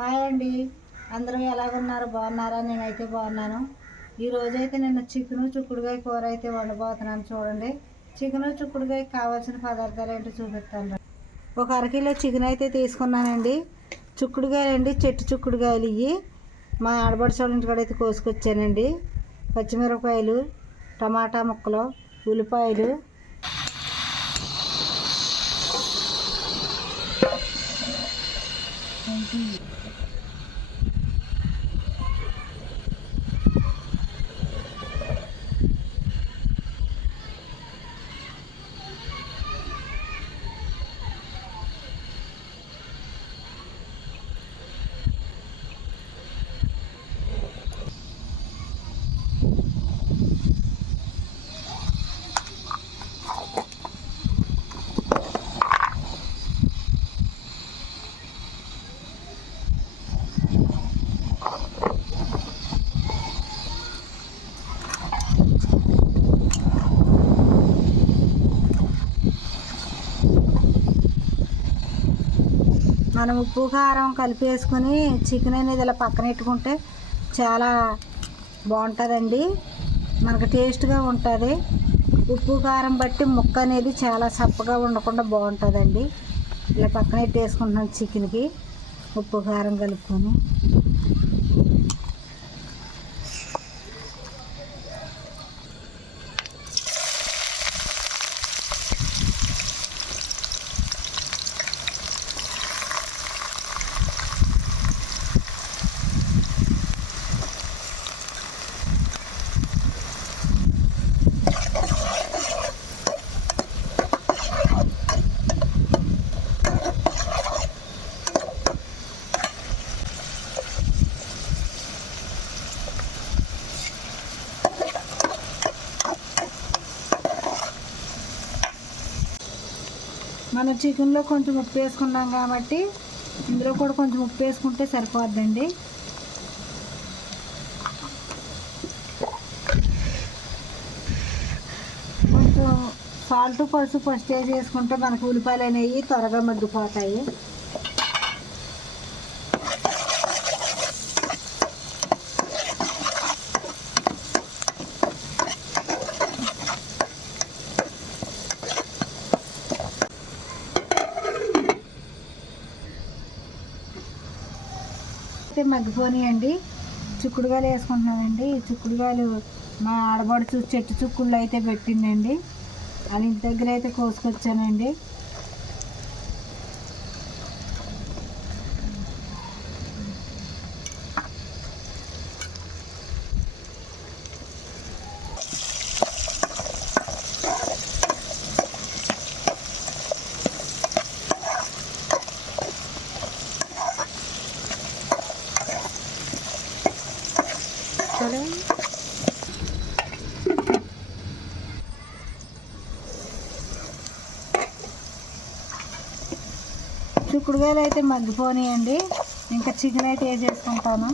Hi అండి, అందరూ ఎలాగున్నారు? బాగున్నారా? నేనైతే బాగున్నాను. ఈరోజైతే నేను చికెను చుక్కుడుకాయ కూర అయితే వండబోతున్నాను. చూడండి, చికెను చుక్కుడుకాయ కావాల్సిన పదార్థాలు ఏంటో చూపిస్తాను. ఒక అరకిలో చికెన్ అయితే తీసుకున్నానండి. చుక్కుడుకాయలు అండి, చెట్టు చుక్కుడుకాయలు ఇవి మా ఆడబడిచోళ్ళ ఇంటికాడ అయితే కోసుకొచ్చానండి. పచ్చిమిరపకాయలు, టమాటా ముక్కలు, ఉల్లిపాయలు, మనం ఉప్పు కారం కలిపి వేసుకొని చికెన్ అనేది ఇలా పక్కన పెట్టుకుంటే చాలా బాగుంటుందండి. మనకు టేస్ట్గా ఉంటుంది. ఉప్పు కారం బట్టి ముక్క అనేది చాలా సప్పగా ఉండకుండా బాగుంటుందండి. ఇలా పక్కన పెట్టేసుకుంటున్నాను చికెన్కి ఉప్పు కారం కలుపుకొని. మనం చికెన్లో కొంచెం ఉప్పు వేసుకున్నాం కాబట్టి ఇందులో కూడా కొంచెం ఉప్పు వేసుకుంటే సరిపోద్దండి. కొంచెం సాల్ట్ పసుపు ఫస్ట్ వేసుకుంటే మనకు ఉల్లిపాయలు అనేవి త్వరగా మగ్గిపోతాయి. మగ్గిపోనియండి. చిక్కుడుకాయలు వేసుకుంటున్నానండి. చిక్కుడుకాయలు మా ఆడబడుచు చెట్టు చుక్కుళ్ళు అయితే పెట్టిందండి. వాళ్ళ ఇంటి దగ్గర అయితే కోసుకొచ్చానండి. చిక్కుడుకాయలు అయితే మగ్గిపోనియండి. ఇంకా చికెన్ అయితే వేసేసుకుంటాను.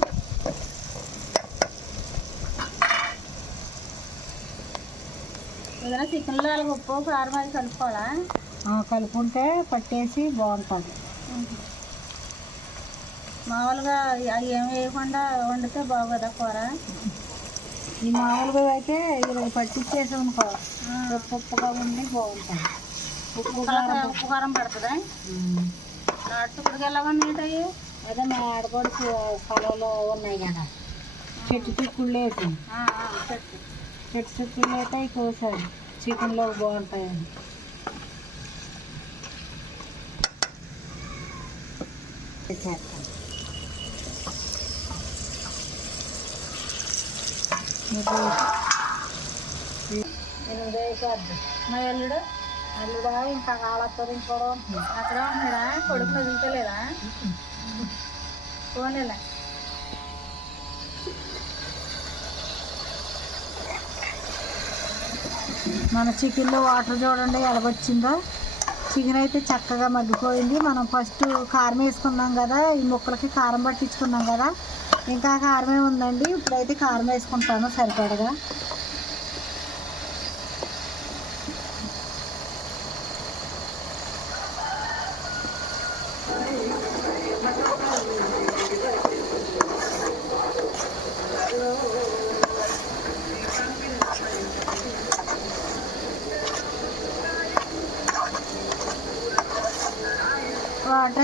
ఏదైనా చికెన్లో అలా ఉప్పు కారం అది కలుపుకోవాలా? కలుపుకుంటే పట్టేసి బాగుంటుంది. మామూలుగా అది ఏమి వేయకుండా వండితే బాగోదా కూర? ఈ మామూలుగా అయితే ఇలా పట్టించేసామనుకో ఉప్పుగా ఉండి బాగుంటుంది. ఉప్పు కారం పడుతుందా? నాటుకుడికి ఎలాగ నీటయ్యి అదే మా ఆడపడుచు పొలంలో ఉన్నాయి కదా చెట్టు చుక్కుళ్ళు వేసి చెట్టు చుక్కుళ్ళు అయితే కోసారు చికెన్లో బాగుంటాయని. చేస్తాను మా అల్లుడా ఇంకా కాళ్ళతో కూడా ఉంటుంది. అక్కడ ఉంటున్నాడా? కొడుకు వదులుతలేదా? పోనేలా మన చికెన్లో వాటర్ చూడండి ఎలాగొచ్చిందో. చికెన్ అయితే చక్కగా మగ్గిపోయింది. మనం ఫస్ట్ కారం వేసుకున్నాం కదా, ఈ ముక్కలకి కారం పట్టించుకున్నాం కదా, ఇంకా కారమే ఉందండి. ఇప్పుడైతే కారం వేసుకుంటాను సరిపడగా.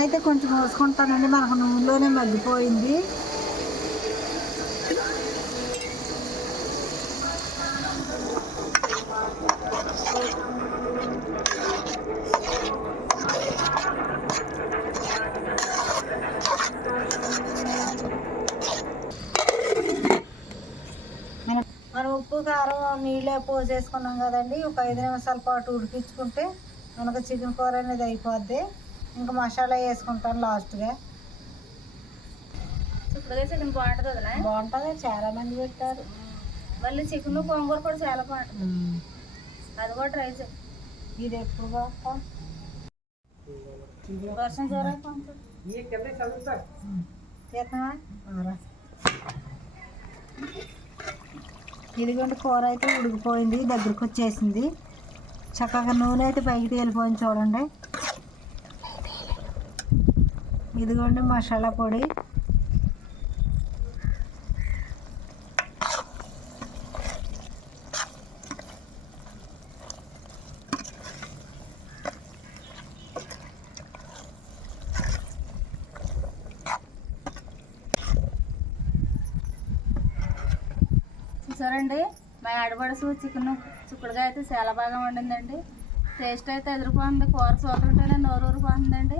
అయితే కొంచెం పోసుకుంటానండి, మనకు నూనెలోనే మగ్గిపోయింది. మనం ఉప్పు కారం నీళ్ళే పోసేసుకున్నాం కదండి, ఒక 5 నిమిషాల పాటు ఉడికించుకుంటే మనకు చికెన్ కూర అనేది అయిపోద్ది. ఇంకా మసాలా వేసుకుంటాను లాస్ట్గా. చిక్కుడుగా చికెన్ బాగుంటుంది. బాగుంటుంది, చాలా మంది పెట్టారు. మళ్ళీ చికెన్ గోంగూర కూడా చాలా బాగుంటుంది, అది కూడా ట్రై చేయి. ఇది ఎప్పుడు బాగుంటాం వర్షం జోరైపోతుంది. ఇదిగోండి కూర అయితే ఉడికిపోయింది, దగ్గరకు వచ్చేసింది. చక్కగా నూనె అయితే పైకి తేలిపోయింది చూడండి. ఇదిగోండి మసాలా పొడి, చూసారండి మా ఆడపడుసు చికెన్ చిక్కుడుగా అయితే చాలా బాగా వండిందండి. టేస్ట్ అయితే ఎదిరిపోతుంది, కూర చూస్తుంటేనే నోరు ఊరిపోతుందండి.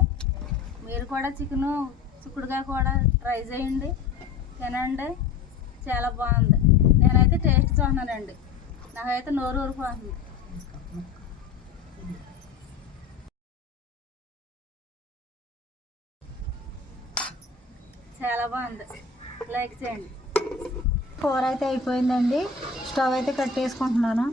మీరు కూడా చికెను చిక్కుడుగా కూడా ట్రై చేయండి, తినండి, చాలా బాగుంది. నేనైతే టేస్ట్ చూస్తున్నానండి, నాకైతే నోరు ఊరిపోతుంది. చాలా బాగుంది, లైక్ చేయండి. కూర అయితే అయిపోయిందండి, స్టవ్ అయితే కట్టేసుకుంటున్నాను.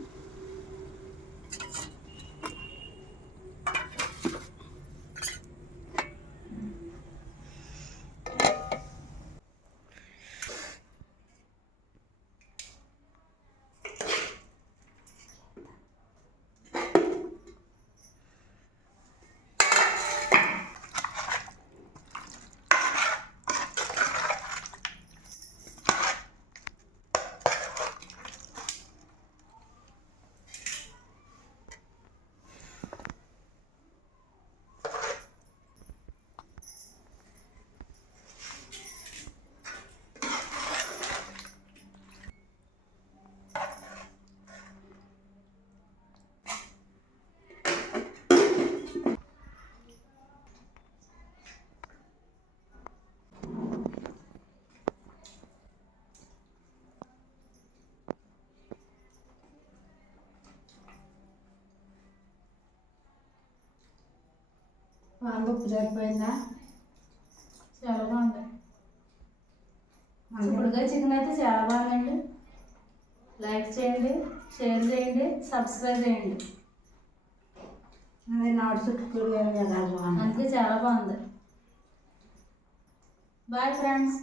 ఉప్పు సరిపోయిందా? చాలా బాగుంది. చిక్కుడుగా చికెన్ అయితే చాలా బాగుందండి. లైక్ చేయండి, షేర్ చేయండి, సబ్స్క్రైబ్ చేయండి. అదే నాటు చుట్టూ అందుకే చాలా బాగుంది. Boy friends.